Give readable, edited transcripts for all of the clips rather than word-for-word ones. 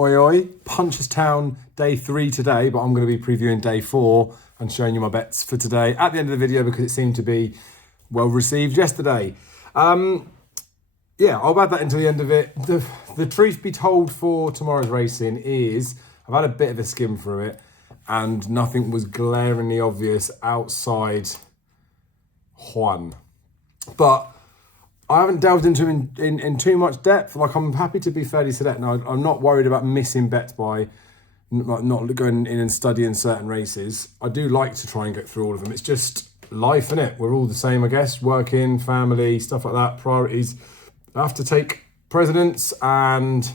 Oi oi, Punchestown day 3 today, but I'm going to be previewing day 4 and showing you my bets for today at the end of the video because it seemed to be well received yesterday. Yeah, I'll add that into the end of it. The truth be told for tomorrow's racing is I've had a bit of a skim through it and nothing was glaringly obvious outside Juan. But I haven't delved into him in too much depth. Like, I'm happy to be fairly select now. I'm not worried about missing bets by not going in and studying certain races. I do like to try and get through all of them. It's just life, innit? We're all the same, I guess. Working, family, stuff like that, priorities. I have to take precedence, and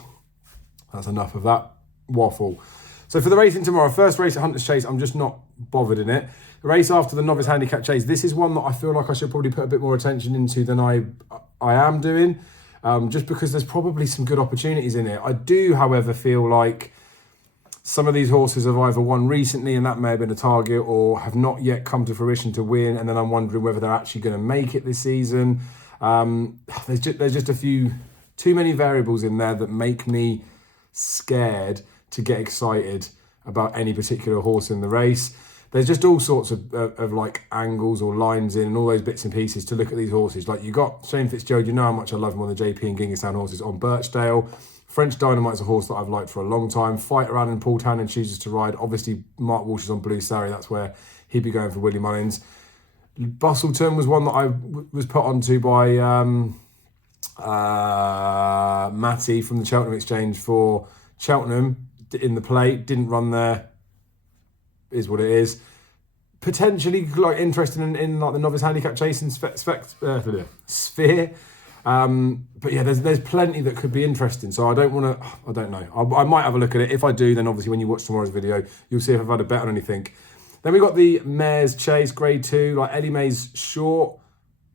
that's enough of that waffle. So for the racing tomorrow, first race at Hunter's Chase, I'm just not bothered in it. The race after the Novice Handicap Chase, this is one that I feel like I should probably put a bit more attention into than I am doing, just because there's probably some good opportunities in it. I do, however, feel like some of these horses have either won recently, and that may have been a target, or have not yet come to fruition to win, and then I'm wondering whether they're actually going to make it this season. There's just a few, too many variables in there that make me scared to get excited about any particular horse in the race. There's just all sorts of like angles or lines in and all those bits and pieces to look at these horses. Like, you got Shane Fitzgerald, you know how much I love him on the JP and Gingerstown horses on Birchdale. French Dynamite's a horse that I've liked for a long time. Fight Around and Paul Tannen chooses to ride. Obviously, Mark Walsh is on Blue Surrey. That's where he'd be going for Willie Mullins. Bustleton was one that I was put onto by Matty from the Cheltenham Exchange for Cheltenham in the plate. Didn't run there. Is what it is. Potentially like interested in like the Novice Handicap Chase and Sphere. But yeah, there's plenty that could be interesting. So I don't know. I might have a look at it. If I do, then obviously when you watch tomorrow's video, you'll see if I've had a bet on anything. Then we got the Mares Chase Grade 2. Like, Ellie Mae's short.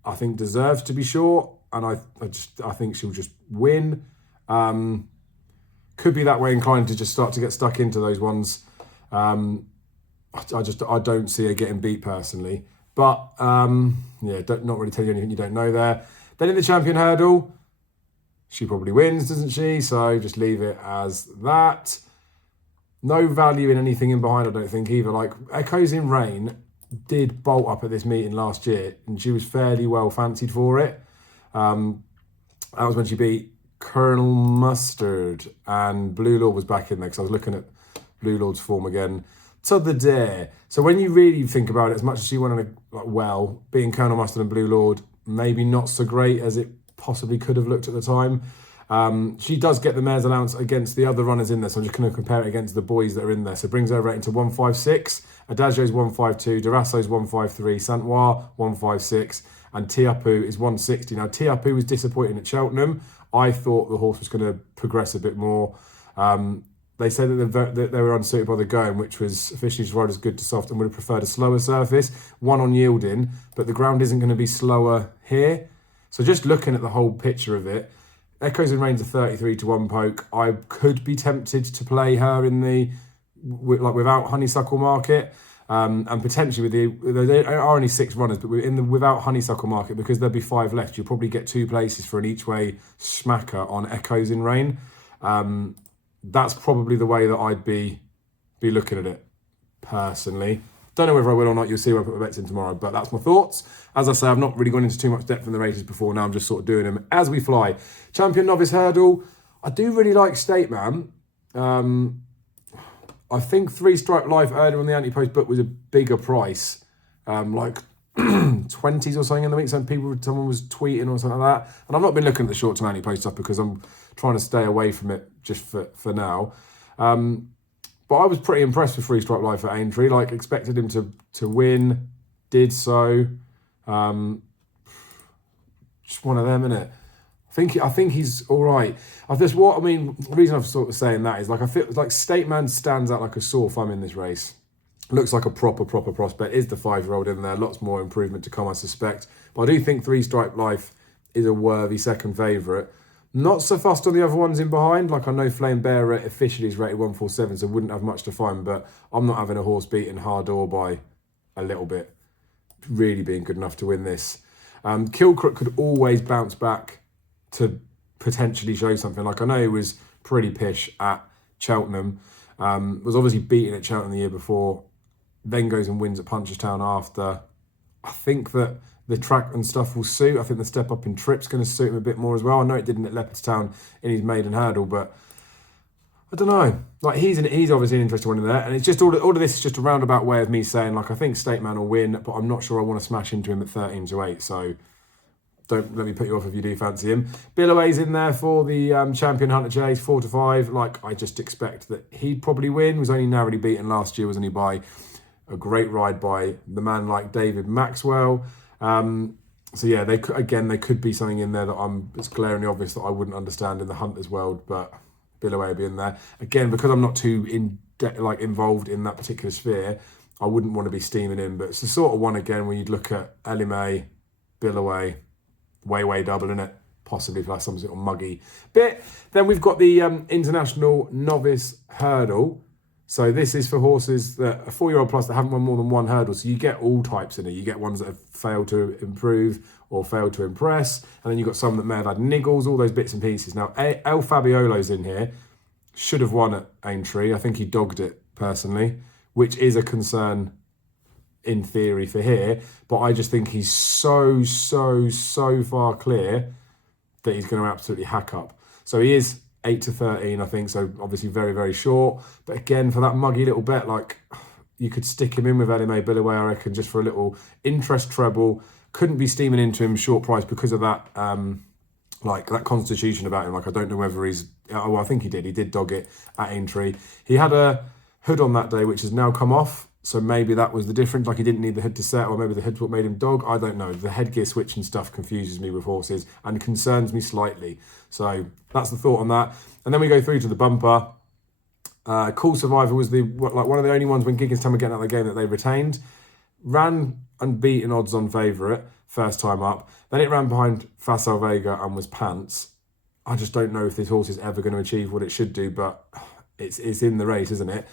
I think deserves to be short, and I think she'll just win. Could be that way inclined to just start to get stuck into those ones. I don't see her getting beat personally, but yeah, not really tell you anything you don't know there. Then in the Champion Hurdle, she probably wins, doesn't she? So just leave it as that. No value in anything in behind, I don't think either. Like, Echoes in Rain did bolt up at this meeting last year, and she was fairly well fancied for it. That was when she beat Colonel Mustard, and Blue Lord was back in there because I was looking at Blue Lord's form again. To the dare. So when you really think about it, as much as she went on well, being Colonel Mustard and Blue Lord, maybe not so great as it possibly could have looked at the time. She does get the mare's allowance against the other runners in there, so I'm just going to compare it against the boys that are in there. So it brings her rating to 156, Adagio's 152, Durasso's 153, Santoir 156, and Tiapu is 160. Now, Tiapu was disappointing at Cheltenham. I thought the horse was going to progress a bit more. They said that they were unsuited by the going, which was officially to ride as good to soft, and would have preferred a slower surface, one on yielding, but the ground isn't going to be slower here. So just looking at the whole picture of it, Echoes and Rain's a 33 to 1 poke. I could be tempted to play her in the without Honeysuckle Market, and potentially there are only 6 runners, but without Honeysuckle Market, because there'll be 5 left, you'll probably get 2 places for an each way smacker on Echoes in Rain. That's probably the way that I'd be looking at it, personally. Don't know whether I will or not. You'll see when I put my bets in tomorrow, but that's my thoughts. As I say, I've not really gone into too much depth in the races before. Now I'm just sort of doing them as we fly. Champion Novice Hurdle. I do really like State Man. I think 3 Stripe Life earlier on the anti-post book was a bigger price, like 20s or something in the week. Someone was tweeting or something like that. And I've not been looking at the short-term anti-post stuff because I'm trying to stay away from it just for now. But I was pretty impressed with 3 Stripe Life at Aintree. Like, expected him to win, did so. Just one of them, innit? I think he's all right. The reason I'm sort of saying that is, like, I feel like State Man stands out like a sore thumb in this race. Looks like a proper prospect. Is the 5-year-old in there? Lots more improvement to come, I suspect. But I do think 3 Stripe Life is a worthy second favourite. Not so fussed on the other ones in behind. Like, I know Flame Bear officially is rated 147, so wouldn't have much to find, but I'm not having a horse beaten Hardor by a little bit, really being good enough to win this. Kilcrook could always bounce back to potentially show something. Like, I know he was pretty pish at Cheltenham. Was obviously beaten at Cheltenham the year before, then goes and wins at Punchestown after. I think that the track and stuff will suit. I think the step up in trip's going to suit him a bit more as well. I know it didn't at Leopardstown in his maiden hurdle, but I don't know. Like he's obviously an interesting one in there, and it's just all of this is just a roundabout way of me saying like I think State Man will win, but I'm not sure I want to smash into him at 13-8. So don't let me put you off if you do fancy him. Billaway's in there for the Champion Hunter Chase, 4-5. Like I just expect that he'd probably win. He was only narrowly beaten last year, wasn't he, by a great ride by the man like David Maxwell. So yeah, they could be something in there that it's glaringly obvious that I wouldn't understand in the Hunters world, but Billaway will be in there. Again, because I'm not too involved in that particular sphere, I wouldn't want to be steaming in, but it's the sort of one again where you'd look at Ellie May, Billaway, way double in it, possibly plus some sort of muggy bit. Then we've got the International Novice Hurdle. So this is for horses that are 4-year-old plus that haven't won more than one hurdle. So you get all types in it. You get ones that have failed to improve or failed to impress. And then you've got some that may have had niggles, all those bits and pieces. Now, El Fabiolo's in here. Should have won at Aintree. I think he dogged it personally, which is a concern in theory for here. But I just think he's so far clear that he's going to absolutely hack up. So he is 8-13, I think, so obviously very short. But again, for that muggy little bet, like you could stick him in with Ellie May Billaway, I reckon, just for a little interest treble. Couldn't be steaming into him short price because of that, like that constitution about him. Like I don't know whether I think he did dog it at Aintree. He had a hood on that day, which has now come off. So maybe that was the difference. Like he didn't need the hood to set, or maybe the hood's what made him dog. I don't know. The headgear switch and stuff confuses me with horses and concerns me slightly. So that's the thought on that. And then we go through to the bumper. Cool Survivor was one of the only ones when Gigginstown were getting out of the game that they retained. Ran unbeaten odds on favourite first time up. Then it ran behind Facile Vega and was pants. I just don't know if this horse is ever going to achieve what it should do, but it's in the race, isn't it?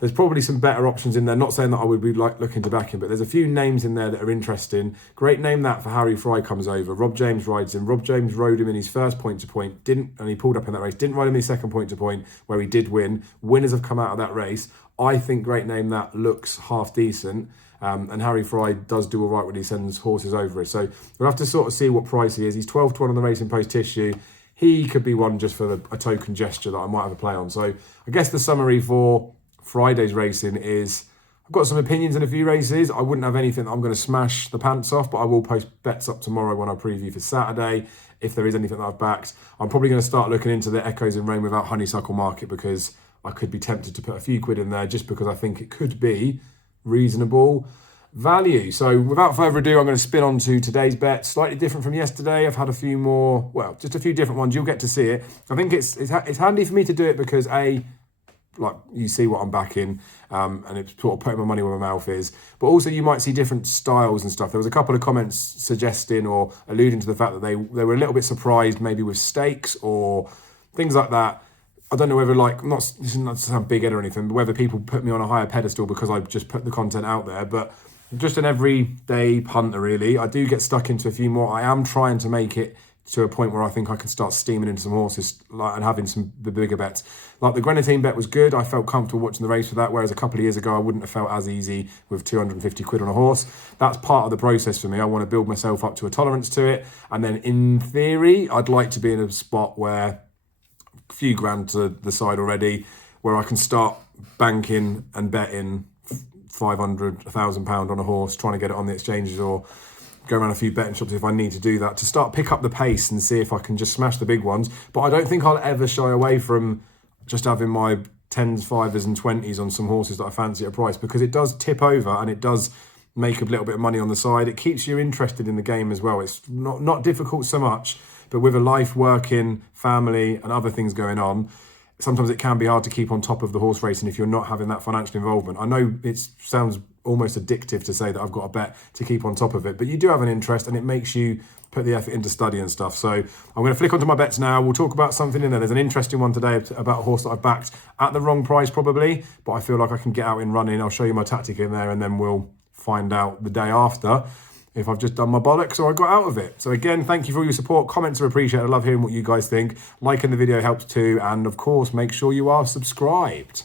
There's probably some better options in there. Not saying that I would be like looking to back him, but there's a few names in there that are interesting. Great name that for Harry Fry comes over. Rob James rides him. Rob James rode him in his first point-to-point. And he pulled up in that race. Didn't ride him in his second point-to-point where he did win. Winners have come out of that race. I think great name that looks half decent. And Harry Fry does do all right when he sends horses over it. So we'll have to sort of see what price he is. He's 12-1 on the Racing Post Tissue. He could be one just for a token gesture that I might have a play on. So I guess the summary for Friday's racing is I've got some opinions in a few races. I wouldn't have anything that I'm going to smash the pants off, but I will post bets up tomorrow when I preview for Saturday. If there is anything that I've backed, I'm probably going to start looking into the Echoes in Rain without Honeysuckle Market because I could be tempted to put a few quid in there just because I think it could be reasonable value. So without further ado, I'm going to spin on to today's bet. Slightly different from yesterday. I've had a few more, well, just a few different ones. You'll get to see it. I think it's handy for me to do it because like you see what I'm backing, and it's sort of putting my money where my mouth is. But also you might see different styles and stuff. There was a couple of comments suggesting or alluding to the fact that they were a little bit surprised maybe with stakes or things like that. I don't know whether this is not to sound big-headed or anything, but whether people put me on a higher pedestal because I just put the content out there. But just an everyday punter, really. I do get stuck into a few more. I am trying to make it to a point where I think I can start steaming into some horses and having some bigger bets. Like the Grenadine bet was good. I felt comfortable watching the race for that, whereas a couple of years ago I wouldn't have felt as easy with 250 quid on a horse. That's part of the process for me. I want to build myself up to a tolerance to it. And then in theory, I'd like to be in a spot where a few grand to the side already, where I can start banking and betting 500, £1,000 on a horse, trying to get it on the exchanges or go around a few betting shops if I need to do that, to start pick up the pace and see if I can just smash the big ones. But I don't think I'll ever shy away from just having my 10s, 5s and 20s on some horses that I fancy at a price, because it does tip over and it does make a little bit of money on the side. It keeps you interested in the game as well. It's not difficult so much, but with a life, working, family and other things going on, sometimes it can be hard to keep on top of the horse racing if you're not having that financial involvement. I know it sounds almost addictive to say that I've got a bet to keep on top of it, but you do have an interest and it makes you put the effort into study and stuff. So I'm going to flick onto my bets now. We'll talk about something in there. There's an interesting one today about a horse that I've backed at the wrong price probably, but I feel like I can get out in running. I'll show you my tactic in there and then we'll find out the day after. if I've just done my bollocks or I got out of it. So again, thank you for all your support. Comments are appreciated. I love hearing what you guys think. Liking the video helps too. And of course, make sure you are subscribed.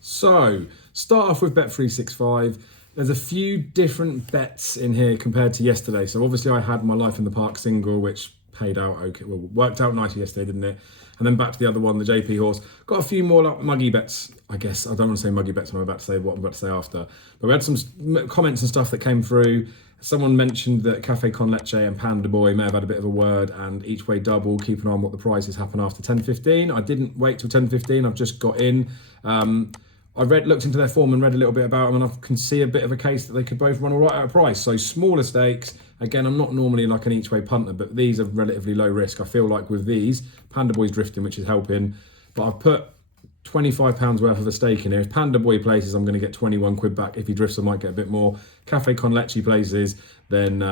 So, start off with Bet365. There's a few different bets in here compared to yesterday. So obviously I had my Life in the Park single, which paid out okay. Well, worked out nicely yesterday, didn't it? And then back to the other one, the JP horse. Got a few more like muggy bets, I guess. I don't want to say muggy bets when I'm about to say what I'm about to say after. But we had some comments and stuff that came through. Someone mentioned that Cafe Con Leche and Panda Boy may have had a bit of a word, and each way double. Keep an eye on what the prices happen after 10:15. I didn't wait till 10:15. I've just got in. I looked into their form and read a little bit about them, and I can see a bit of a case that they could both run all right at a price. So smaller stakes. Again, I'm not normally like an each way punter, but these are relatively low risk. I feel like with these, Panda Boy's drifting, which is helping. But I've put £25 worth of a stake in here. If Panda Boy places, I'm going to get 21 quid back. If he drifts, I might get a bit more. Cafe Con Leche places, then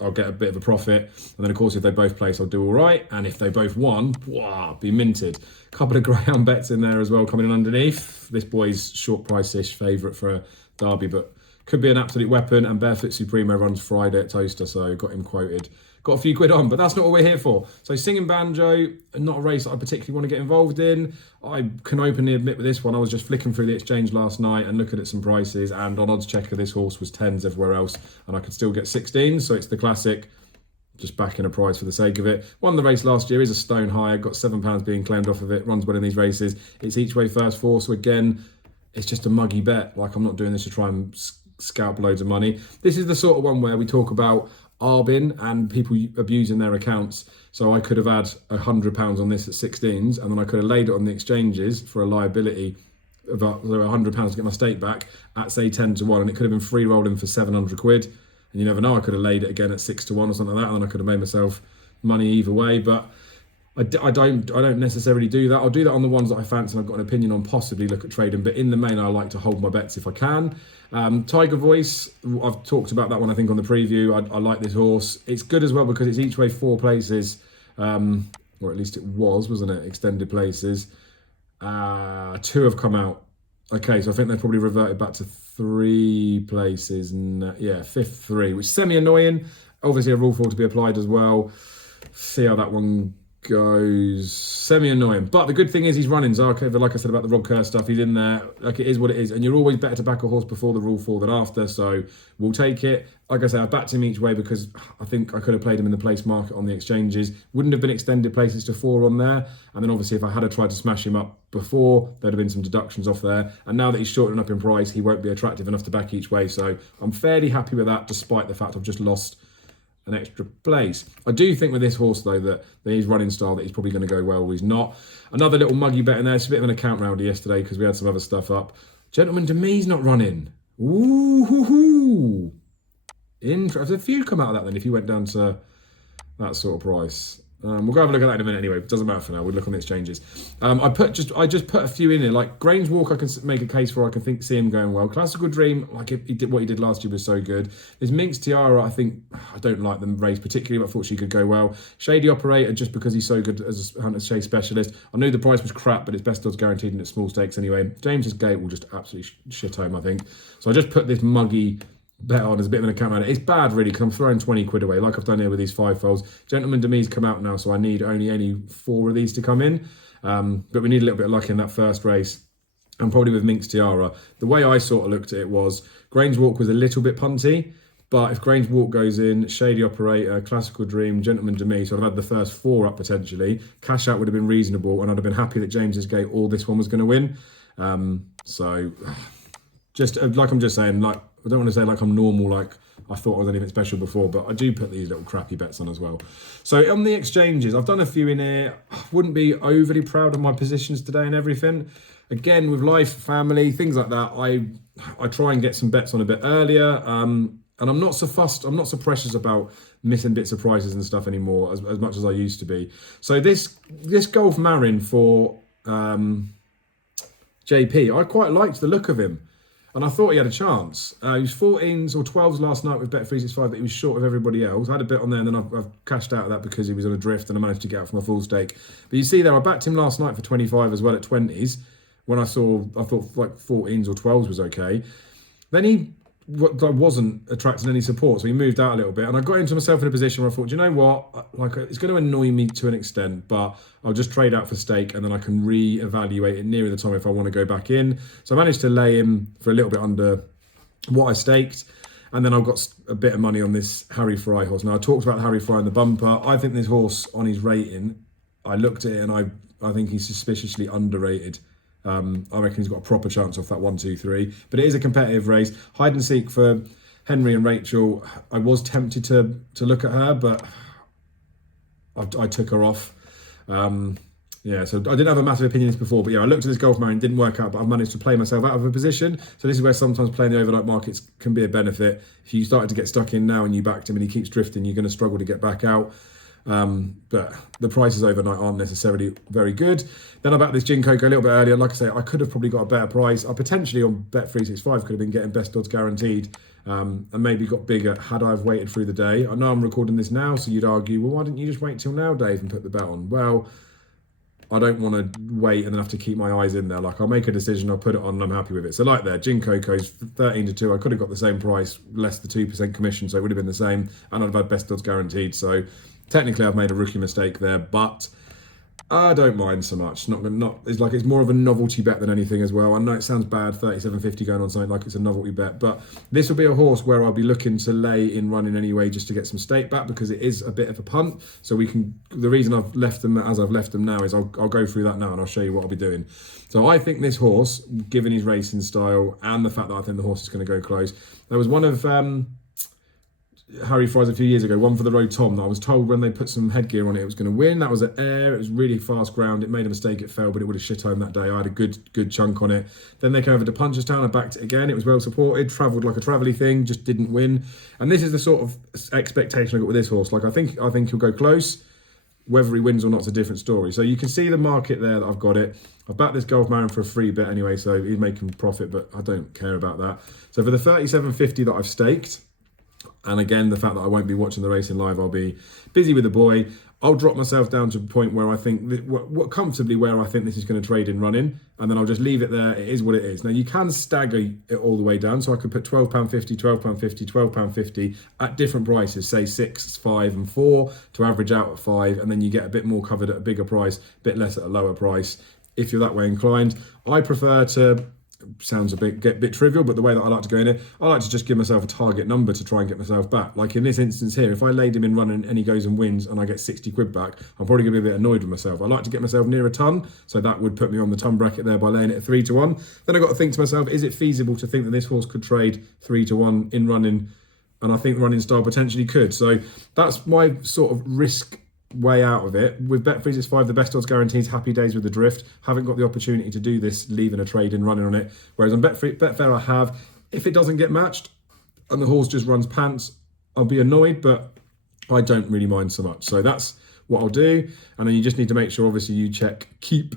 I'll get a bit of a profit. And then, of course, if they both place, I'll do all right. And if they both won, wow, be minted. A couple of greyhound bets in there as well coming in underneath. This boy's short price-ish favourite for a derby, but could be an absolute weapon. And Barefoot Supremo runs Friday at Toaster, so got him quoted. Got a few quid on, but that's not what we're here for. So Singing Banjo, not a race that I particularly want to get involved in. I can openly admit with this one, I was just flicking through the exchange last night and looking at some prices, and on Odds Checker, this horse was 10s everywhere else, and I could still get 16s, so it's the classic, just backing a prize for the sake of it. Won the race last year, is a stone higher, got £7 being claimed off of it, runs well in these races. It's each way first four, so again, it's just a muggy bet. Like, I'm not doing this to try and scalp loads of money. This is the sort of one where we talk about Arbin and people abusing their accounts. So I could have had £100 on this at 16s, and then I could have laid it on the exchanges for a liability of £100 to get my stake back at, say, 10-1, and it could have been free rolling for 700 quid. And you never know, I could have laid it again at 6-1 or something like that, and then I could have made myself money either way. But I don't necessarily do that. I'll do that on the ones that I fancy and I've got an opinion on, possibly look at trading, but in the main I like to at bets if I can. Tiger Voice, I've talked about that one I think on the preview. I like this horse. It's good as well because it's each way 4 places, or at least it was, wasn't it? Extended places. 2 have come out. Okay, so I think they've probably reverted back to 3 places. Yeah, 5th 3, which is semi-annoying. Obviously a rule 4 to be applied as well. See how that one goes. Semi-annoying, but the good thing is he's running Zarkova, like I said about the Rob Kerr stuff. He's in there. Like, it is what it is, and you're always better to back a horse before the rule 4 than after, so we'll take it. Like I say, I backed him each way because I think I could have played him in the place market on the exchanges. Wouldn't have been extended places to 4 on there, and then obviously if I had tried to smash him up before, there'd have been some deductions off there, and now that he's shortening up in price, he won't be attractive enough to back each way, so I'm fairly happy with that, despite the fact I've just lost an extra place. I do think with this horse though that his running style, that he's probably going to go well or he's not. Another little muggy bet in there. It's a bit of an account rounder yesterday because we had some other stuff up. Gentleman Demi's not running. Ooh, interesting. A few come out of that then if you went down to that sort of price. We'll go have a look at that in a minute anyway. It doesn't matter for now. We'll look on the exchanges. I just put a few in here. Like Grange Walk, I can make a case for. I can see him going well. Classical Dream, like he did what he did last year, was so good. There's Minx Tiara. I don't like the race particularly, but I thought she could go well. Shady Operator, just because he's so good as a Hunter's Chase specialist. I knew the price was crap, but it's best odds guaranteed and it's small stakes anyway. James's Gate will just absolutely shit home, I think. So I just put this muggy bet on as a bit of an account rounder. It's bad really because I'm throwing 20 quid away like I've done here with these 5-folds. Gentleman Demi's come out now, so I need only any 4 of these to come in, but we need a little bit of luck in that first race, and probably with Minx Tiara. The way I sort of looked at it was Grange Walk was a little bit punty, but if Grange Walk goes in, Shady Operator, Classical Dream, Gentleman Demi, so I'd have had the first 4 up potentially. Cash out would have been reasonable, and I'd have been happy that James's Gate or this one was going to win. So just like I'm just saying, like, I don't want to say like I'm normal, like I thought I was anything special before, but I do put these little crappy bets on as well. So on the exchanges, I've done a few in here. I wouldn't be overly proud of my positions today and everything. Again, with life, family, things like that, I try and get some bets on a bit earlier. And I'm not so fussed, I'm not so precious about missing bits of prices and stuff anymore as much as I used to be. So this Golf Marin for JP, I quite liked the look of him. And I thought he had a chance. He was 14s or 12s last night with Bet365, but he was short of everybody else. I had a bit on there, and then I've cashed out of that because he was on a drift, and I managed to get out for my full stake. But you see there, I backed him last night for 25 as well at 20s, when I thought like 14s or 12s was okay. Then I wasn't attracting any support, so he moved out a little bit, and I got into myself in a position where I thought, do you know what, like it's going to annoy me to an extent, but I'll just trade out for stake, and then I can re-evaluate it nearer the time if I want to go back in. So I managed to lay him for a little bit under what I staked, and then I've got a bit of money on this Harry Fry horse. Now I talked about Harry Fry in the bumper. I think this horse on his rating, I looked at it and I think he's suspiciously underrated. I reckon he's got a proper chance off that 1, 2, 3. But it is a competitive race. Hide and seek for Henry and Rachel. I was tempted to look at her, but I took her off. Yeah, so I didn't have a massive opinion of this before, but yeah, I looked at this Golf Marion, didn't work out, but I've managed to play myself out of a position. So this is where sometimes playing the overnight markets can be a benefit. If you started to get stuck in now and you backed him and he keeps drifting, you're going to struggle to get back out. But the prices overnight aren't necessarily very good. Then I backed this Gin Coco a little bit earlier. Like I say, I could have probably got a better price. I potentially on Bet365 could have been getting best odds guaranteed, and maybe got bigger had I have waited through the day. I know I'm recording this now, so you'd argue, well, why didn't you just wait till now, Dave, and put the bet on? Well, I don't want to wait and then have to keep my eyes in there. Like, I'll make a decision, I'll put it on, and I'm happy with it. So like there, Gin Coco's 13-2. I could have got the same price, less the 2% commission, so it would have been the same, and I'd have had best odds guaranteed. So technically, I've made a rookie mistake there, but I don't mind so much. It's more of a novelty bet than anything as well. I know it sounds bad, 37.50 going on something like it's a novelty bet, but this will be a horse where I'll be looking to lay in running anyway, just to get some stake back, because it is a bit of a punt. So the reason I've left them as I've left them now is I'll go through that now and I'll show you what I'll be doing. So I think this horse, given his racing style and the fact that I think the horse is going to go close, there was one of Harry Fry's a few years ago, one for the Road Tom, that I was told when they put some headgear on it, it was going to win. That was at Air. It was really fast ground. It made a mistake. It fell, but it would have shit home that day. I had a good chunk on it. Then they came over to Punchestown. I backed it again. It was well supported. Travelled like a travelly thing. Just didn't win. And this is the sort of expectation I got with this horse. Like I think he'll go close. Whether he wins or not is a different story. So you can see the market there that I've got it. I've backed this Golf Marion for a free bet anyway, so he's making profit, but I don't care about that. So for the 37.50 that I've staked, and again, the fact that I won't be watching the racing live, I'll be busy with the boy. I'll drop myself down to a point where I think, comfortably where I think this is going to trade in running, and then I'll just leave it there. It is what it is. Now, you can stagger it all the way down, so I could put £12.50, £12.50, £12.50 at different prices, say 6, 5 and 4, to average out at 5, and then you get a bit more covered at a bigger price, a bit less at a lower price, if you're that way inclined. I prefer to... Sounds a bit trivial, but the way that I like to go in it, I like to just give myself a target number to try and get myself back. Like in this instance here, if I laid him in running and he goes and wins and I get 60 quid back, I'm probably going to be a bit annoyed with myself. I like to get myself near a ton, so that would put me on the ton bracket there by laying it at 3-1. Then I've got to think to myself, is it feasible to think that this horse could trade 3-1 in running? And I think running style potentially could. So that's my sort of risk way out of it. With Bet365, the best odds guarantees, happy days with the drift. Haven't got the opportunity to do this, leaving a trade in running on it. Whereas on Betfair I have. If it doesn't get matched and the horse just runs pants, I'll be annoyed, but I don't really mind so much. So that's what I'll do. And then you just need to make sure, obviously, you check keep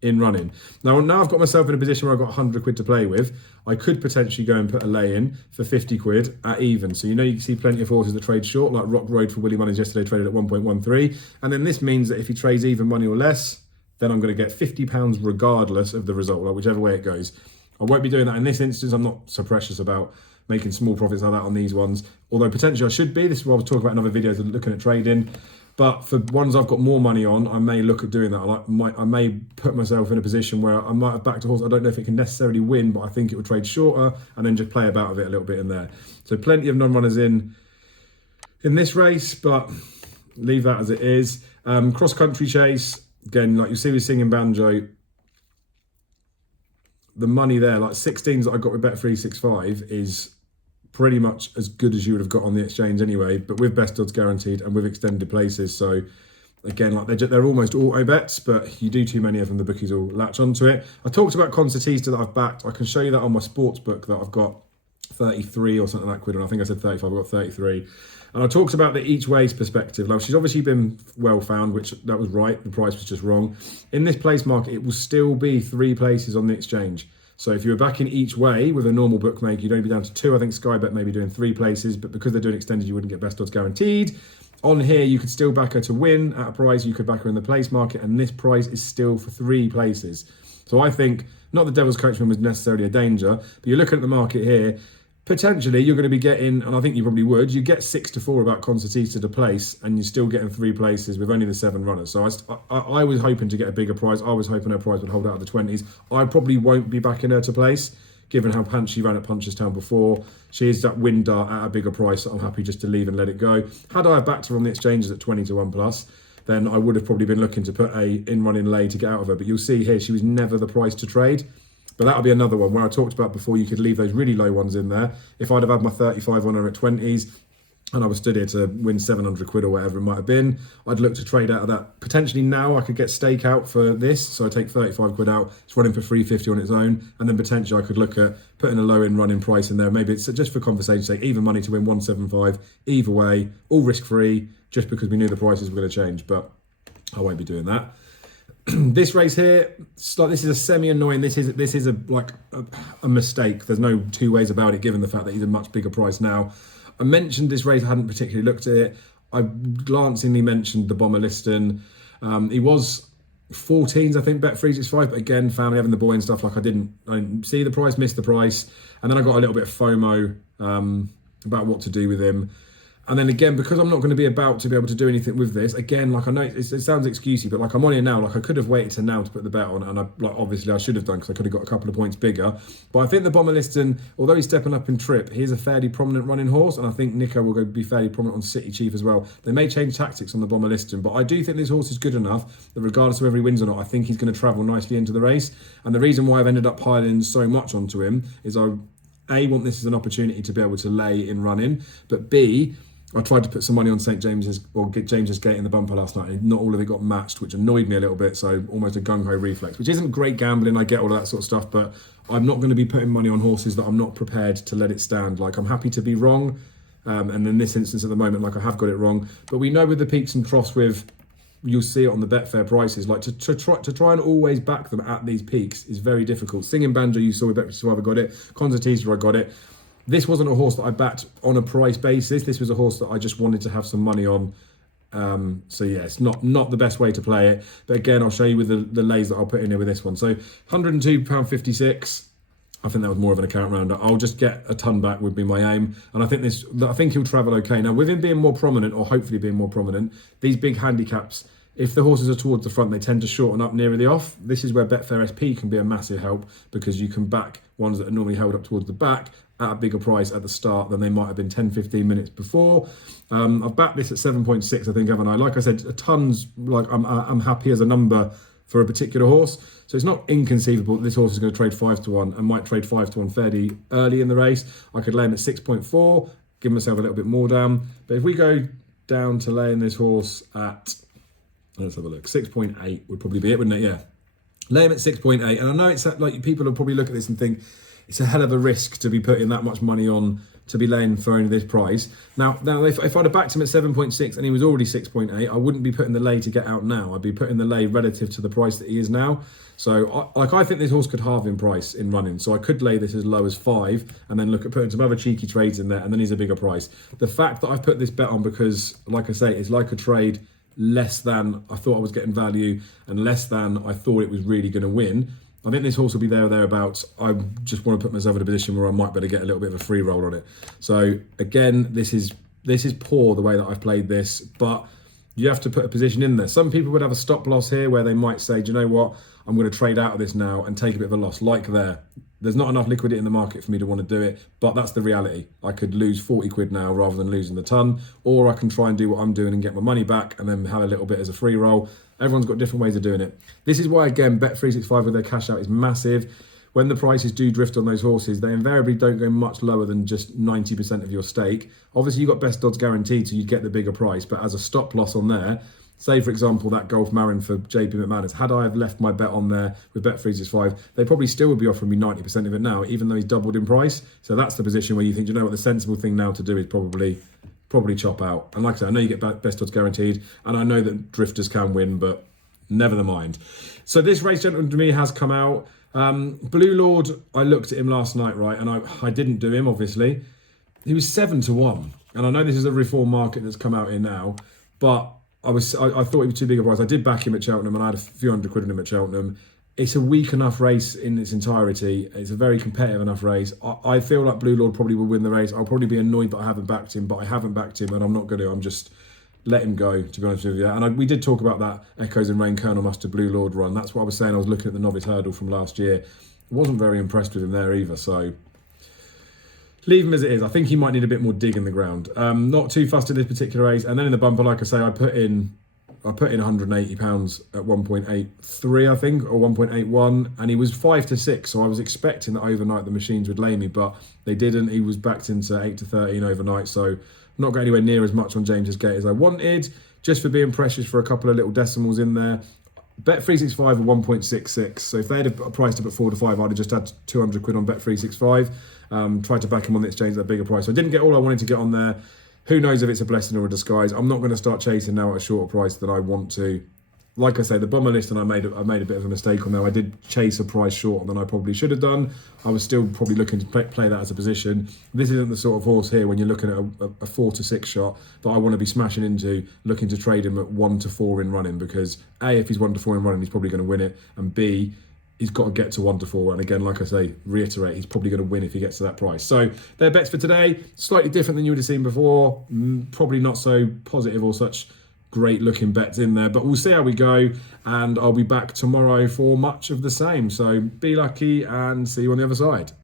in running. Now I've got myself in a position where I've got 100 quid to play with. I could potentially go and put a lay in for 50 quid at even. So you can see plenty of horses that trade short, like Rock Road for Willie Mullins yesterday traded at 1.13. And then this means that if he trades even money or less, then I'm going to get £50 regardless of the result, like whichever way it goes. I won't be doing that in this instance. I'm not so precious about making small profits like that on these ones, although potentially I should be. This is what I was talking about in other videos, looking at trading. But for ones I've got more money on, I may look at doing that. I may put myself in a position where I might have backed a horse. I don't know if it can necessarily win, but I think it would trade shorter, and then just play about with it a little bit in there. So plenty of non-runners in this race, but leave that as it is. Cross-country chase, again, like you see with Singing Banjo, the money there, like 16s that I got with Bet365 is pretty much as good as you would have got on the exchange anyway, but with best odds guaranteed and with extended places. So again, like they're almost auto bets, but you do too many of them, the bookies will latch onto it. I talked about Concertista that I've backed. I can show you that on my sports book that I've got 33 or something like that quid, and I think I said 35, I've got 33. And I talked about the each way's perspective. Now, she's obviously been well found, which that was right. The price was just wrong. In this place market, it will still be 3 places on the exchange. So if you were backing each way with a normal bookmaker, you'd only be down to 2. I think Sky Bet may be doing 3 places, but because they're doing extended, you wouldn't get best odds guaranteed. On here, you could still back her to win at a price. You could back her in the place market, and this price is still for 3 places. So I think, not the Devil's Coachman was necessarily a danger, but you're looking at the market here, potentially you're going to be getting, and I think you probably would, you get 6 to 4 about Concertista to place, and you're still getting 3 places with only the 7 runners. So I was hoping to get a bigger prize. I was hoping her prize would hold out of the 20s. I probably won't be backing her to place, given how pants she ran at Punchestown before. She is that win dart at a bigger price, so I'm happy just to leave and let it go. Had I backed her on the exchanges at 20 to 1 plus, then I would have probably been looking to put a in-running lay to get out of her. But you'll see here, she was never the price to trade. But that'll be another one where I talked about before, you could leave those really low ones in there. If I'd have had my 35 on her at 20s, and I was stood here to win 700 quid or whatever it might have been, I'd look to trade out of that. Potentially now I could get stake out for this, so I take 35 quid out, it's running for 350 on its own, and then potentially I could look at putting a low in running price in there. Maybe it's just for conversation's sake, even money to win 175, either way, all risk free, just because we knew the prices were going to change, but I won't be doing that. This race here, this is a semi-annoying, this is a mistake. There's no two ways about it, given the fact that he's a much bigger price now. I mentioned this race, I hadn't particularly looked at it. I glancingly mentioned the Bomber Liston. He was 14s, I think, Bet365, but again, family, having the boy and stuff, like I didn't see the price, missed the price. And then I got a little bit of FOMO about what to do with him. And then again, because I'm not going to be about to be able to do anything with this, again, like I know it sounds excusey, but like I'm on here now, like I could have waited to now to put the bet on, and obviously I should have done, because I could have got a couple of points bigger. But I think the Bomber Liston, although he's stepping up in trip, he's a fairly prominent running horse, and I think Nico will be fairly prominent on City Chief as well. They may change tactics on the Bomber Liston, but I do think this horse is good enough that regardless of whether he wins or not, I think he's going to travel nicely into the race. And the reason why I've ended up piling so much onto him is I want this as an opportunity to be able to lay in running, but B, I tried to put some money on St James's or get James's Gate in the bumper last night, and not all of it got matched, which annoyed me a little bit. So almost a gung-ho reflex, which isn't great gambling. I get all of that sort of stuff, but I'm not going to be putting money on horses that I'm not prepared to let it stand. Like, I'm happy to be wrong, and in this instance at the moment, like I have got it wrong. But we know with the peaks and troughs, you'll see it on the Betfair prices. Like to try and always back them at these peaks is very difficult. Singing Banjo, you saw with Bet365, I got it. Concertista, I got it. This wasn't a horse that I backed on a price basis. This was a horse that I just wanted to have some money on. So yeah, it's not the best way to play it. But again, I'll show you with the lays that I'll put in here with this one. So £102.56. I think that was more of an account rounder. I'll just get a ton back would be my aim. And I think he'll travel okay. Now, with him being more prominent, or hopefully being more prominent, these big handicaps, if the horses are towards the front, they tend to shorten up nearer the off. This is where Betfair SP can be a massive help, because you can back ones that are normally held up towards the back at a bigger price at the start than they might have been 10-15 minutes before. I've backed this at 7.6, I think, haven't I? Like I said, a tons, like I'm happy as a number for a particular horse. So it's not inconceivable that this horse is going to trade 5 to 1 and might trade 5 to 1 fairly early in the race. I could lay him at 6.4, give myself a little bit more down. But if we go down to laying this horse at, let's have a look, 6.8 would probably be it, wouldn't it? Yeah. Lay him at 6.8. And I know it's like people will probably look at this and think it's a hell of a risk to be putting that much money on to be laying for only this price. Now if I'd have backed him at 7.6 and he was already 6.8, I wouldn't be putting the lay to get out now. I'd be putting the lay relative to the price that he is now. So I think this horse could halve in price in running. So I could lay this as low as 5 and then look at putting some other cheeky trades in there, and then he's a bigger price. The fact that I've put this bet on because, like I say, it's like a trade less than I thought I was getting value and less than I thought it was really going to win. I think this horse will be there or thereabouts. I just want to put myself in a position where I might better get a little bit of a free roll on it. So again, this is poor the way that I've played this, but you have to put a position in there. Some people would have a stop loss here where they might say, do you know what? I'm going to trade out of this now and take a bit of a loss. Like there's not enough liquidity in the market for me to want to do it, but that's the reality. I could lose 40 quid now rather than losing the ton, or I can try and do what I'm doing and get my money back and then have a little bit as a free roll. Everyone's got different ways of doing it. This is why, again, Bet365 with their cash out is massive. When the prices do drift on those horses, they invariably don't go much lower than just 90% of your stake. Obviously, you've got best odds guaranteed, so you get the bigger price, but as a stop loss on there, say, for example, that Gulf Marin for JP McManus, had I have left my bet on there with Bet365, they probably still would be offering me 90% of it now, even though he's doubled in price. So that's the position where you think, you know what, the sensible thing now to do is probably chop out. And like I said, I know you get best odds guaranteed, and I know that drifters can win, but never the mind. So this race, gentlemen, to me has come out. Blue Lord, I looked at him last night, right, and I didn't do him, obviously. He was 7 to 1. And I know this is a reform market that's come out here now, but I thought he was too big a price. I did back him at Cheltenham, and I had a few £100 on him at Cheltenham. It's a weak enough race in its entirety. It's a very competitive enough race. I feel like Blue Lord probably will win the race. I'll probably be annoyed that I haven't backed him, but I haven't backed him, and I'm not going to. I'm just let him go, to be honest with you. And we did talk about that Echoes and Rain Colonel Mustard Blue Lord run. That's what I was saying. I was looking at the Novice Hurdle from last year. Wasn't very impressed with him there either, so leave him as it is. I think he might need a bit more dig in the ground. Not too fussed in this particular race. And then in the bumper, like I say, I put in £180 at 1.83, I think, or 1.81, and he was 5 to 6. So I was expecting that overnight the machines would lay me, but they didn't. He was backed into 8 to 13 overnight, so not got anywhere near as much on James's Gate as I wanted, just for being precious for a couple of little decimals in there. Bet365 at 1.66. So if they had priced up at 4 to 5, I'd have just had £200 on Bet365. Tried to back him on the exchange at a bigger price. So I didn't get all I wanted to get on there. Who knows if it's a blessing or a disguise. I'm not going to start chasing now at a shorter price than I want to. Like I say, the bomber list, and I made a bit of a mistake on there. I did chase a price shorter than I probably should have done. I was still probably looking to play that as a position. This isn't the sort of horse here when you're looking at a 4 to 6 shot that I want to be smashing into, looking to trade him at 1 to 4 in running, because A, if he's 1 to 4 in running, he's probably going to win it, and B, he's got to get to 1 to 4. And again, like I say, reiterate, he's probably going to win if he gets to that price. So their bets for today, slightly different than you would have seen before. Probably not so positive or such great looking bets in there, but we'll see how we go. And I'll be back tomorrow for much of the same. So be lucky and see you on the other side.